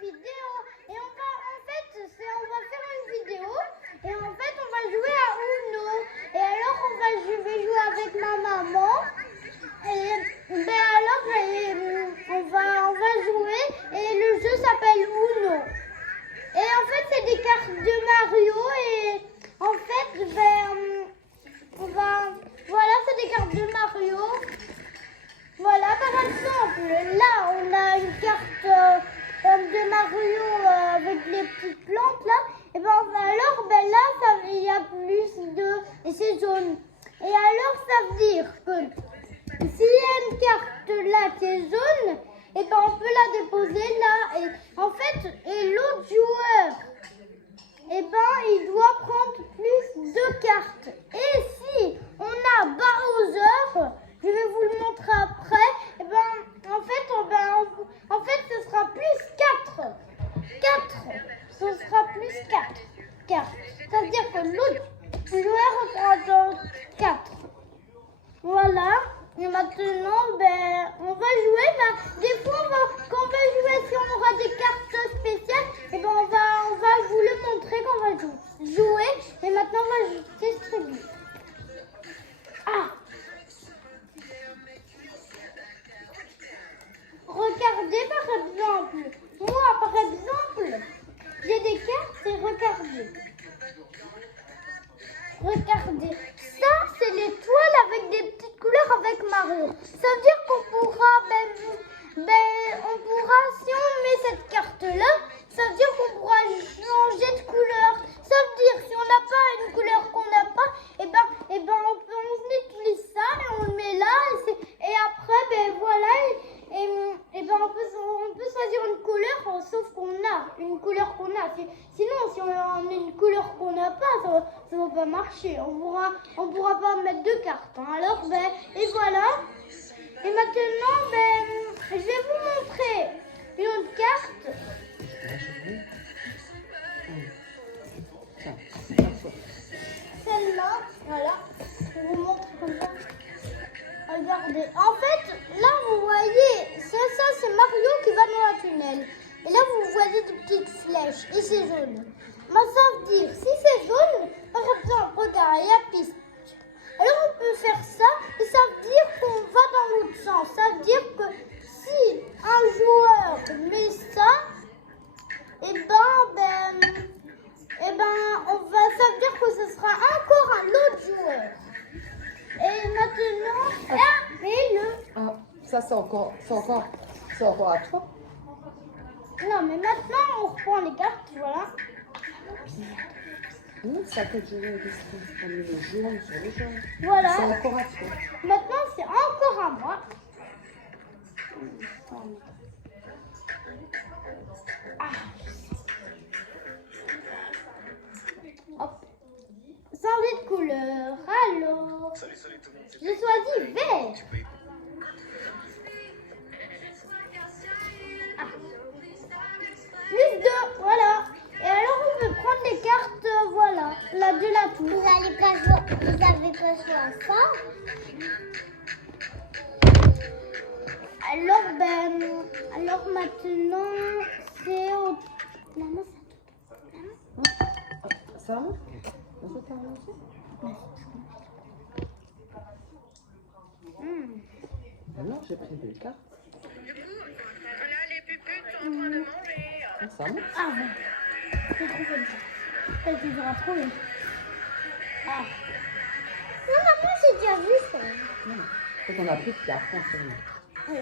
vidéo et on va faire une vidéo et en fait on va jouer à Uno et alors je vais jouer avec ma maman et on va jouer et le jeu s'appelle Uno et en fait c'est des cartes de Mario et en fait voilà c'est des cartes de Mario. Voilà, par exemple, là, on a une carte de Mario avec les petites plantes, là. Et là, il y a plus de... Et c'est jaune. Et alors, ça veut dire que s'il y a une carte là qui est jaune, et on peut la déposer là. Et en fait, l'autre joueur, il doit prendre plus de cartes. Et si on a Bowser... Je vais vous le montrer après. En fait, ce sera plus 4. 4. Ce sera plus 4 cartes. Ça veut dire que l'autre joueur aura 4. Voilà. Et maintenant, on va jouer. Des fois, quand on va jouer, si on aura des cartes spéciales, on va vous le montrer quand on va jouer. Et maintenant, on va distribuer. Regardez par exemple, j'ai des cartes et regardez, ça c'est l'étoile avec des petites couleurs avec Mario. Ça veut dire qu'on pourra, si on met cette carte là, ça veut dire qu'on pourra changer de couleur. Ça veut dire si on n'a pas une couleur qu'on n'a pas, on utilise ça et on le met là et après voilà. On peut choisir une couleur, sauf qu'on a une couleur qu'on a. Sinon, si on a une couleur qu'on n'a pas, ça va pas marcher. On pourra pas mettre deux cartes. Alors, et voilà. Et maintenant, je vais vous montrer une autre carte. Celle-là, voilà. Je vous montre comme ça. Regardez. En fait, là, vous voyez, ça c'est Mario qui va dans un tunnel. Et là, vous voyez des petites flèches. Et c'est jaune. Ça veut dire, si c'est jaune, par exemple, regardez, il y a piste. Alors, on peut faire ça. Et ça veut dire qu'on va dans l'autre sens. Ça veut dire que si un joueur met ça, ça veut dire que ce sera encore un autre joueur. Et maintenant, ça c'est encore à toi. Non, mais maintenant on reprend les cartes, voilà. Ça peut jouer on met le jaune sur le jaune. Voilà. C'est encore à toi. Maintenant c'est encore à moi. Hop. Changer de couleur. Alors, je choisis vert. Plus 2, voilà. Et alors on peut prendre les cartes, voilà, la de la tour. Vous n'avez pas joué à ça. Alors maintenant c'est au... Maman, ça va? Ça t'a ramassé? Non, j'ai pris deux cartes. Du coup, là, les puputes sont en train de manger. Ça monte? Ah bon, j'ai trouvé une carte. Elle devra trouver. Non, maman, j'ai déjà vu ça. Faut qu'on a plus de cartes. Oui.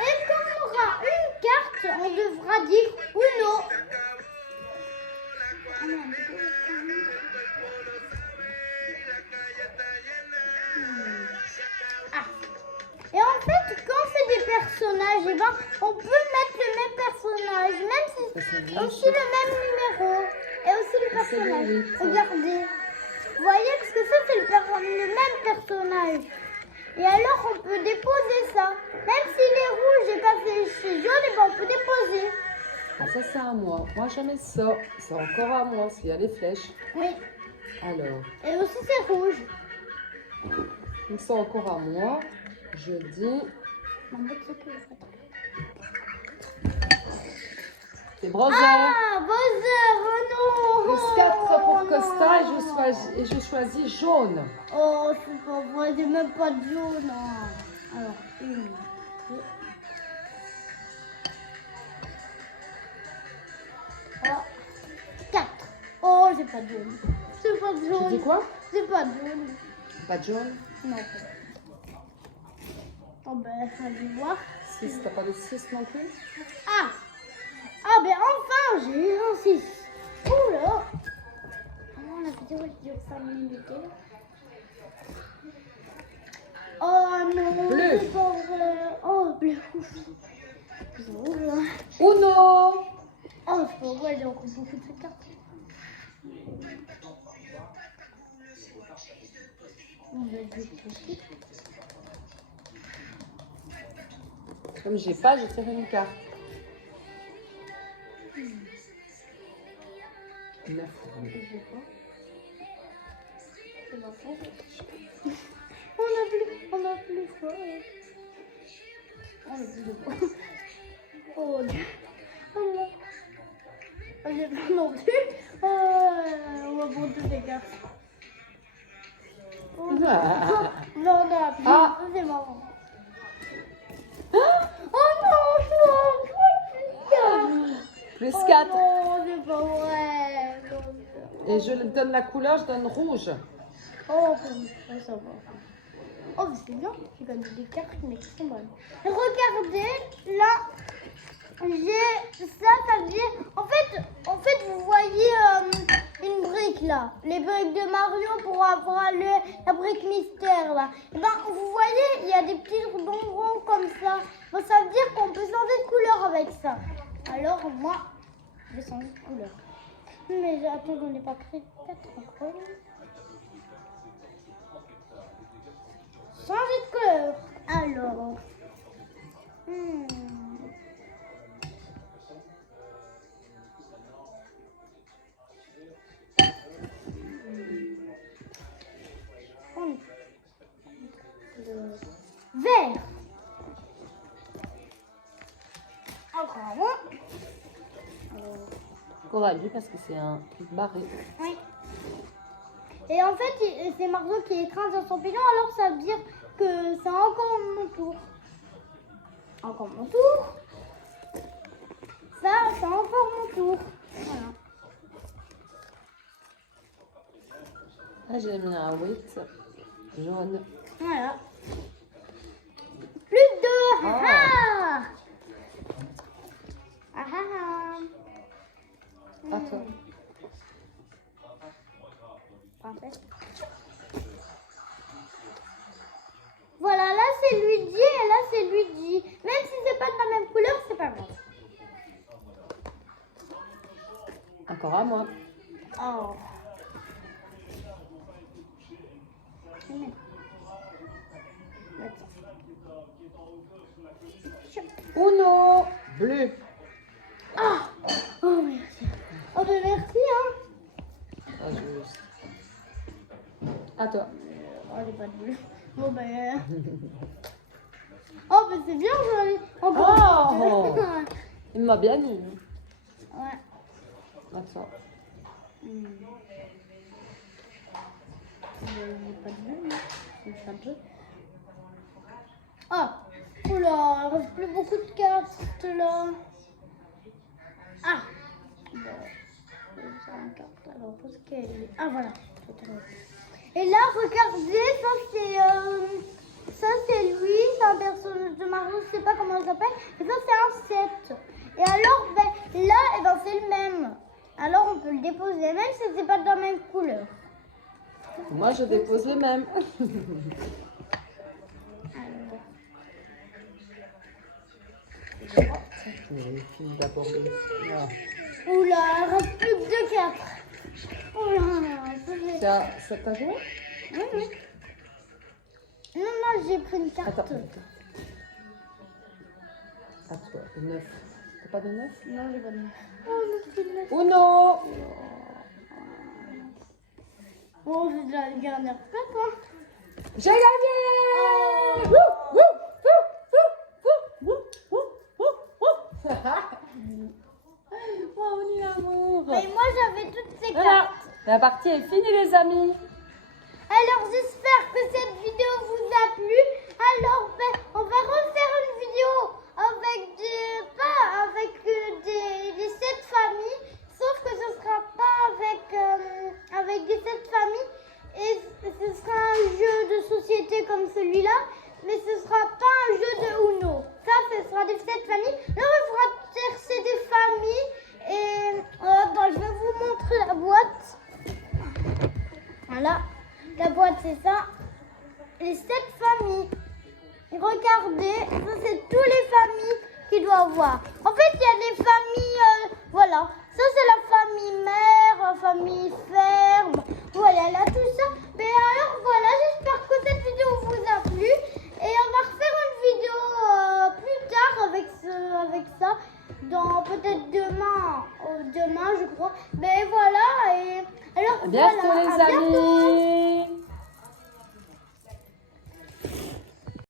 Et quand on aura une carte, on devra dire Uno. Et en fait, quand c'est des personnages, on peut mettre le même personnage, même si c'est aussi le même numéro. Et aussi le personnage. Regardez. Vous voyez, parce que ça, c'est le même personnage. Et alors, on peut déposer ça. Même s'il est rouge et pas c'est jaune, on peut déposer. Ça, c'est à moi. Moi, j'en ai ça. C'est encore à moi, s'il y a les flèches. Oui. Alors. Et aussi, c'est rouge. Donc, c'est encore à moi. Je dis... C'est Brother. Ah, Bowser, oh non. Plus 4 pour Oh Costa non. et je choisis jaune. Oh, c'est pas vrai, j'ai même pas de jaune. Hein. Alors, 1, 2, 3, 4. Oh, j'ai pas de jaune. C'est pas de Tu jaune. dis quoi? C'est pas de jaune. Pas de jaune. Non, pas de jaune. Oh ben, on va voir. 6, t'as pas de 6 non plus? Ah. Ah ben enfin, j'ai eu un 6. Oh là. Oh, la vidéo elle dure 5 minutes. Oh non, Bleu. c'est pas vrai. Oh, bleu. Oh là. Uno. Oh, c'est pas vrai, j'ai encore beaucoup de cartes. On va jouer tout. Comme j'ai pas, je tire une carte. 9. On a plus fort. On a plus de fort. Oh Dieu. Oh là. Oh, j'ai pas non plus. On va prendre toutes les cartes. Oh, non, on a plus. Ah. C'est marrant. Oh non, non, Plus oh 4. non, c'est pas vrai. Et je lui donne la couleur, je donne rouge. Oh, ça va. Oh, mais c'est bien. J'ai gagné des cartes, mais qui sont bonnes. Regardez, là, j'ai ça, ça veut dire. En fait, vous voyez une brique là. Les briques de Mario pour avoir la brique mystère là. Et ben, vous voyez, il y a des petits bonbons comme ça. Bon, ça veut dire qu'on peut changer de couleur avec ça. Alors, moi, je vais changer de couleur. Mais attends, j'en ai pas pris 4 encore. Changer de couleur. Alors. Le vert. Encore un mot. Coralie parce que c'est un truc barré. Oui. Et en fait, c'est Margot qui écrase un champignon, alors ça veut dire que c'est encore mon tour. Encore mon tour. Ça, c'est encore mon tour. Voilà. Là, j'ai mis un 8 jaune. Voilà. Plus 2. Ah. Ah ah ah. À toi. Parfait. Voilà, là c'est Luigi et là c'est Luigi. Même si c'est pas de la même couleur, c'est pas grave. Encore à moi. Oh. Uno. Bleu. Ah. Oh merci. Oh ben merci hein. Ah, juste. À toi. Oh j'ai pas de bleu. Bon ben. Oh ben c'est bien joli. Oh. Il m'a bien eu. Ouais. À toi. J'ai pas de bleu. C'est un peu. Ah. Oula, il reste plus beaucoup de cartes là. Ah. Bon. C'est une carte alors parce qu'elle est. Ah voilà. Et là regardez, ça c'est lui, c'est un personnage de Mario, je sais pas comment il s'appelle. Et ça c'est un 7. Et alors ben, là et ben, c'est le même. Alors on peut le déposer même si c'est pas de la même couleur. Moi, je dépose les mêmes. Je finis d'abord les. Voilà. Oula, il reste plus que 2 cartes. Oula, Ça t'a joué? Oui. Non, j'ai pris une carte. Attends. À toi, 9. T'as pas de 9? Non, j'ai pas de 9. Oh, j'ai de 9. Uno. Oh, j'ai déjà une dernière carte, hein. J'ai gagné! Oh. met toutes ces Voilà, cartes. la partie est finie les amis. Alors j'espère que cette vidéo vous a plu. Alors on va refaire une vidéo avec des 7 familles, sauf que ce sera pas avec des 7 familles et ce sera un jeu de société comme celui-là, mais ce sera pas un jeu de Uno. Ça, ce sera des 7 familles. Là, on fera chercher des familles et je vais vous montrer la boîte. Voilà. La boîte, c'est ça. Les 7 familles. Et regardez, ça, c'est toutes les familles qu'il doit avoir. En fait, il y a des familles, voilà. Ça, c'est la famille mère, la famille ferme. Voilà, là, tout ça. Mais alors, voilà, j'espère que cette vidéo vous a plu. Et on va refaire une vidéo plus tard avec ça. Dans peut-être demain, je crois. Mais voilà. Et alors, À bientôt voilà, les à bientôt. amis.